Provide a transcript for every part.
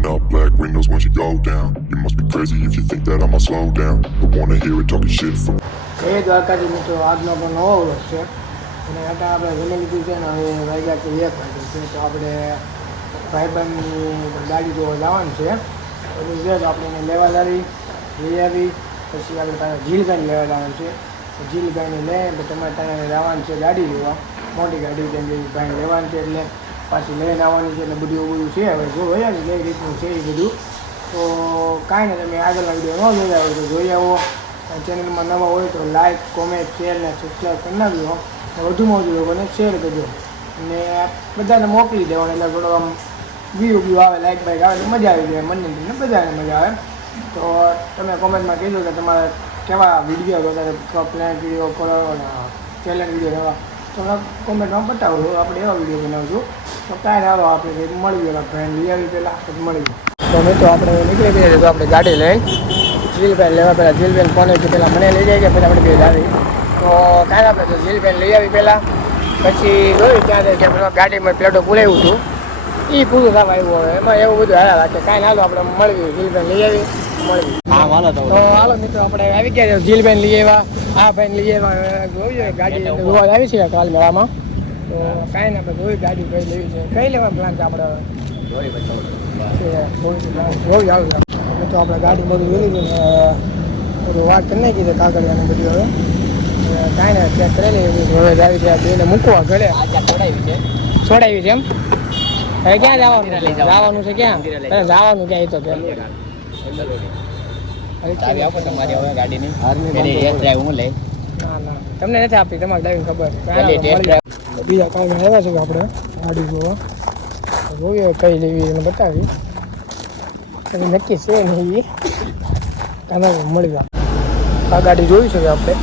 Rolling up, black windows, once you go down. You must be crazy if you think that I'ma slow down. But wanna hear it talking shit from એ દ્વારકાથી મિત્રો આજનો પણ નવો vlog છે અને અત્યારે આપણે જમી લીધું છે ને હવે વાગ્યા છે એક વાગે છે તો આપણે ભાઈબંધની ગાડી જોવા જવાનું છે એની છે તો આપણે એને લેવા લાવી લઈ આવી પછી આપણે પાછા ઝીલભાઈને લેવા જવાનું છે તો ઝીલભાઈને લે તો તમારે ત્યાં જવાનું છે ગાડી લેવા મોટી ગાડી કેમ કે ભાઈ લેવાની છે એટલે પાછી લઈને આવવાની છે એટલે બધું બધું છે. હવે જો હોય ને કઈ રીતનું છે એ બધું. તો કાંઈ નહીં, તમે આગળના વીડિયો ન જોયા હોય તો જોઈ આવો. ચેનલમાં નવા હોય તો લાઇક કોમેન્ટ શેર ને સબસ્ક્રાઈબ કરી નાખજો અને વધુમાં વધુ લોકોને શેર કરજો. અને બધાને મોકલી દેવાનું, એટલે થોડો આમ વ્યૂ વ્યૂ આવે લાઇક બાઇક આવે, તો મજા આવી જાય. મને તમને બધાને મજા આવે. તો તમે કોમેન્ટમાં કહેજો કે તમારે કેવા વીડિયો વધારે પ્લાન વીડિયો કરો ચેલેન્જ વીડિયો એવા તો કોમેન્ટમાં બતાવો આપણે એવા વીડિયો બનાવશું. તો કાંઈ ના આપણે કંઈક મળીએ એવા ફ્રેન્ડ લઈ આવી પહેલાં મળી મળીએ. તો મિત્રો આપણે નીકળી ગયા તો આપણે ગાડી લઈ. જીલબેન લેવા પહેલાં જીલબેન કોને છે પહેલાં મને લઈ જાય કે પહેલાં આપણે બે આવી તો કાંઈ આપણે તો જીલબેન લઈ આવી પહેલાં. પછી જોયું ત્યારે કે ગાડીમાં પ્લેટો પુરાવ્યું હતું. એ પૂરું થવા આવ્યું હવે. એમાં એવું બધું હારા રાખે. કાંઈ ના આપણે મળવી જીલબેન લઈ આવી મળવી હા વાલો તો. હાલો મિત્રો આપણે આવી ગયા છે જીલબેન લઈ આવ્યા આ ભાઈ લઈ આવ્યા જોયું ગાડી આવી છે કાલ મેળામાં. તો કાંઈ ના આપણે જોયું ગાડી કઈ લેવી છે. કઈ લેવા પ્લાન છે આપણે જોઈ આવ્યું તો આપણે ગાડી બધું જોઈ લીધું ને બધું વાત કરી નાખી છે કાગળિયાને બધું હવે. કાંઈ ના ચેક કરી લેવી હવે આવી છે આ બેને મૂકવા ઘરે. છોડાવી છે? છોડાવી છે એમ? હવે ક્યાં જવાનું જવાનું. છે ક્યાં? જવાનું. ક્યાં એ તો ચાવી આપો તમારી હવે ગાડીની. બંધ ટેસ્ટ ડ્રાઈવ હું લઈ. ના ના. તમને નથી આપી તમારે ડ્રાઈવિંગ ખબર. બીજા કાંઈ આવ્યા છે આપણે, ગાડી જોવા. જોઈએ કઈ લેવી એને બતાવી. એને નક્કી છે નહીં એ. કાના મળી જાય આ ગાડી જોઈ છે આપણે.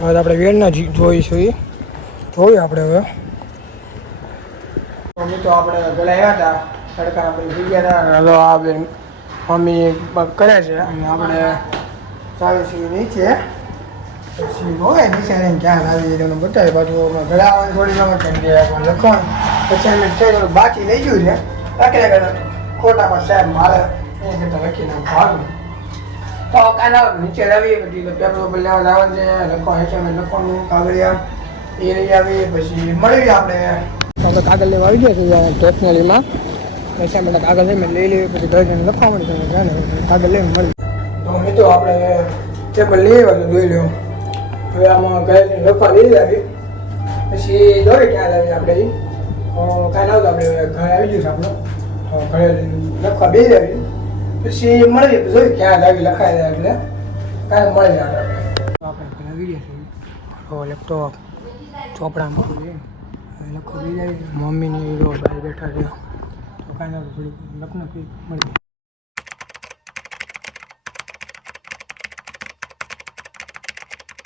હવે આપણે વેરના જોઈશું એ. જોઈએ આપણે હવે. તો આપણે ગળા હતા. તડકા આપણે થઈ ગયા હતા હલો આ બેન મમ્મી કરે છે. અને આપણે ચાવી સી નીચે. પછી હોય નીચે ક્યાં આવી તમને બતાવી પાછું ગળા આવવાની થોડી કરી દે પણ લખવાનું. પછી અમે થઈ બાકી લઈ ગયું છે. લખી લખે ખોટામાં સાહેબ મારે એ કરતાં લખીને ભાગું તો કાલે નીચે આવી પછી પેપર ઉપર લેવા લાવવાનું છે. લખવા અમે લખવાનું, કાગળિયા એ લઈ આવી પછી મળીએ આપણે. કાગળ લેવા આવી ગયા છે સ્ટેશનરીમાં પછી અમે કાગળ લઈને લઈ લેવી પછી જઈને લખવા મળી ને કાગળ લઈને મળી તો મિત્રો આપણે પેપર લઈ આવ્યા જોઈ લો હવે આમાં ઘરે લખવા લઈ આવી. પછી દોડે ક્યાં લાવી આપણે કાંઈ નહોતું આપણે ઘરે આવી જઈશું આપણે. ઘરે લખવા બે લાવી પછી મળી જોઈ ક્યાં લાવી લખાઈ જાય એટલે. કાંઈ મળી જાય આપણે. આપણે લેપટોપ ચોપડામાં. લખો બી જાય મમ્મીની બહાર બેઠા છે કાંઈ ના થોડીક મળી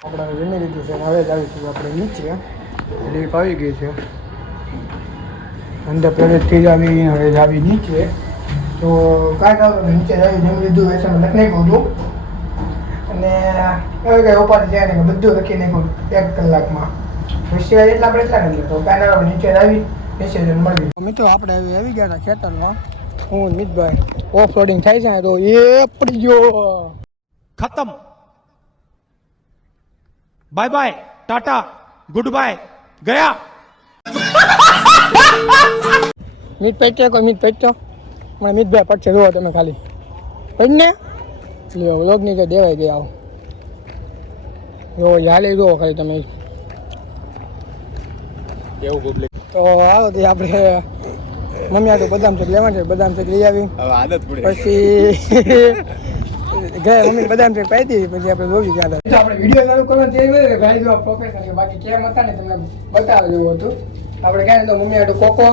આપણે જમી લીધું છે, હવે જ આવીશું આપણે નીચે. લીપ આવી ગઈ છે. અંદર પ્રવેશ થઈ જ આવી, હવે જ આવી નીચે. તો કાંઈ ના નીચે આવી જમી લીધું, વેસણ લખી નાખ્યું હતું. અને હવે કંઈ ઉપાધિ જાય નહીં, બધું લખી નાખ્યું એક કલાકમાં. વિષય એટલા આપણે એટલા નથી તો કાંઈ નીચે આવી. મિત્રો આપણે આવી ગયા ખેતરમાં. હું મિતભાઈ. ઓફ લોડિંગ થાય છે તો એ પડી ગયો. ખતમ. Bye bye tata goodbye ગયા. મિત પેટ્યો કોઈ મીત પેટ્યો મને મિતભાઈ પડશે જોવો તમે ખાલી. પડીને લ્યો વ્લોગની જો દેવાઈ ગયા આવો. જો હાલે ખાલી તમે. એવું તો આવો તે આપણે મમ્મી આ તો બદામ શેક લેવાનું છે. બદામ શેક લઈ આવી. આદત પડી પછી ગયા મમ્મી બદામ શેક પાઈ હતી પછી આપણે જોયું ક્યાં હતા. આપણે વીડિયો ચાલુ કરવાનું તે હોય ભાઈ જો પ્રોફેસર બાકી કેમ હતા ને તમને બતાવે જેવું હતું. આપણે ગયા તો મમ્મી આટલું કોકો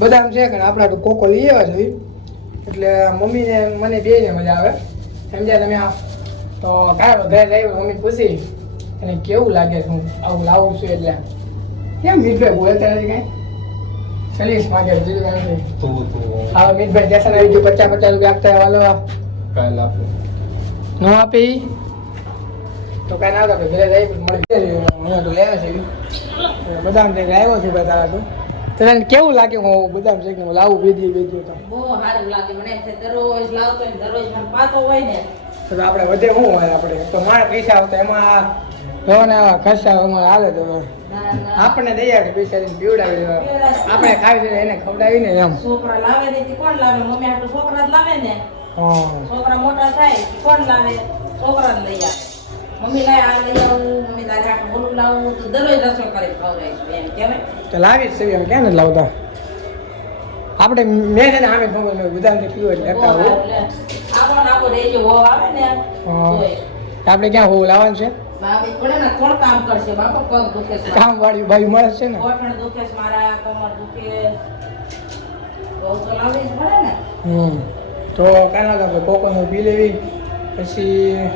બદામ છે કે આપણે આટલું કોકો લઈ આવ્યા છે. એટલે મમ્મીને મને બે ને મજા આવે. સમજ્યા તમે આ? તો કાંઈ ઘરે જઈ મમ્મી પૂછી. અને કેવું લાગે છે? હું આવું લાવું છું એટલે. કેમ મીતભાઈ બોલતા નથી કઈ? ચલીસમાં બીજું જીવ તું તું. હા મીતભાઈ જેસન આવી ગયું પચાસ પચાસ રૂપિયા આપતા વાલો કાલ આપો નો આપી તો કાંઈ ના આપે ઘરે જઈ મળી. હું તો લેવા છે. બદામ શેક લાવ્યો છે ભાઈ તારા તું. તને કેવું લાગે હું બદામ શેક ને લાવું વેચી વેચ્યું તો? બહુ સારું લાગે મને. દરરોજ લાવતો ને દરરોજ મને પાતો હોય ને. તો આપણે વધે શું હોય આપણે? તો મારા પૈસા આવતા એમાં આ રવાના આવા અમારે હાલે તો. આપણને દઈ આવે બિચારીને પીવડાવી દેવા. આપણે ખાવી છે એને ખવડાવીને એમ. છોકરા લાવે ને કોણ લાવે? મમ્મી આટલું છોકરા જ લાવે ને? છોકરા મોટા થાય કોણ લાવે? છોકરા લઈ આવે. મમ્મી લાય આ લઈ આવું મમ્મી તારે આટલું લાવું તો દરરોજ રસોઈ કરી ખવડાવીશું એમ કહેવાય તો લાવી જ છે એમ ક્યાં નથી લાવતા? આપણે મેં છે ને આમે ખબર નહીં પીવો એટલે. આપણે ક્યાં હોવું લાવવાનું છે? કામ વાળી ભાઈ મળે છે ને. હમ. તો કાના આપણે કોકોનો પી લેવી પછી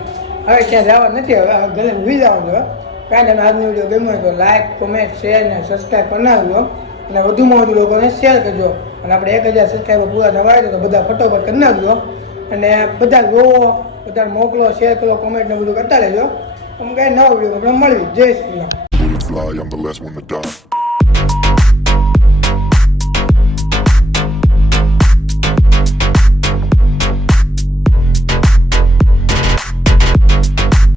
હવે ક્યાં જવા નથી હવે ઘરે ઊભી જવાનું હવે કાંઈ તમે આજનો વીડિયો ગમ્યો હોય તો લાઈક કોમેન્ટ શેર ને સબસ્ક્રાઈબ કરી અને વધુમાં વધુ લોકોને શેર કરજો. અને આપણે એક હજાર સબસ્ક્રાઈબર પૂરા થવા આવે તો બધા ફટોફટ કરી નાખજો. અને બધા જોવો બધા મોકલો શેર કરો કોમેન્ટ ને બધું કરતા રહેજો. અમે કાંઈ નવા વીડિયો આપણે મળવી જય શ્રી રામ